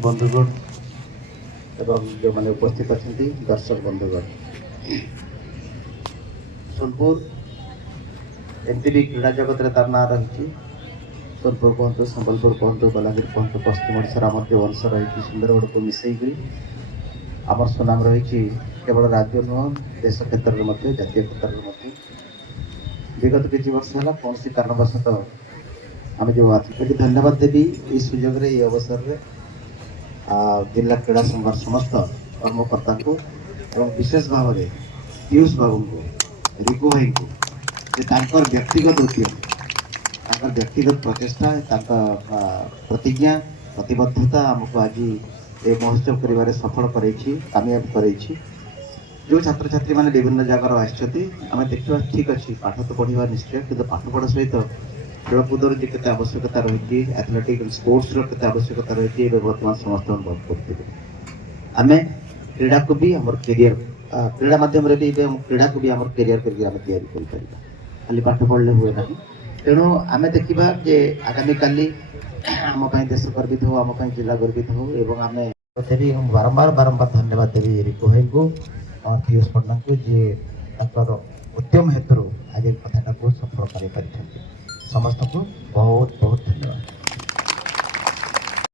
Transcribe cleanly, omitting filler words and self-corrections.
बंधुगण एवं जो मैंने उपस्थित अच्छा दर्शक बंधुगण सोनपुर एमती भी क्रीड़ा जगत तार ना रही सोनपुर कहतु संबलपुर कहतु बलांगीर कहतु पश्चिम ओडार आम जो अंश रही सुंदरगढ़ को मिसईक आम सुनाम रही केवल राज्य नुह देश क्षेत्र में जातीय क्षेत्र में विगत किसी वर्ष है कौन सी कारणवशत आम जो धन्यवाद देवी ये सुजोग ये अवसर में जिला क्रीड़ा संघर समस्त कर्मकर्ता को विशेष भाव में पीयूष बाबू को रिकु भाई को व्यक्तिगत उद्यम व्यक्तिगत प्रचेषा प्रतिज्ञा प्रतिबद्धता आमको आज ये महोत्सव कर सफल कामयाब कर जो छात्र छात्री मैंने विभिन्न जगार आम देखा ठीक अच्छे पाठ तो पढ़ा निश्चय कि पाठ पढ़ा सहित खेलकूदर जो केते आवश्यकता रही एथलेटिक स्पोर्ट्स केते आवश्यकता रही बर्तमान समस्त अनुभव करते आम क्रीड़ा को भी आम कैरियर क्रीड़ा मध्यम क्रीड़ा को भी आम कैरियर करके खाली पाठ पढ़ले हुए ना तेणु आम देखा जे आगामी काली आम देश गर्वित हो आम जिला गर्वित हो एवं आम देवी बारंबार बारंबार धन्यवाद देवी रिकु भाई को और पीयूष पंडा को जे उद्यम हेतु आज कथाटा को सफल कर समस्त को बहुत बहुत धन्यवाद।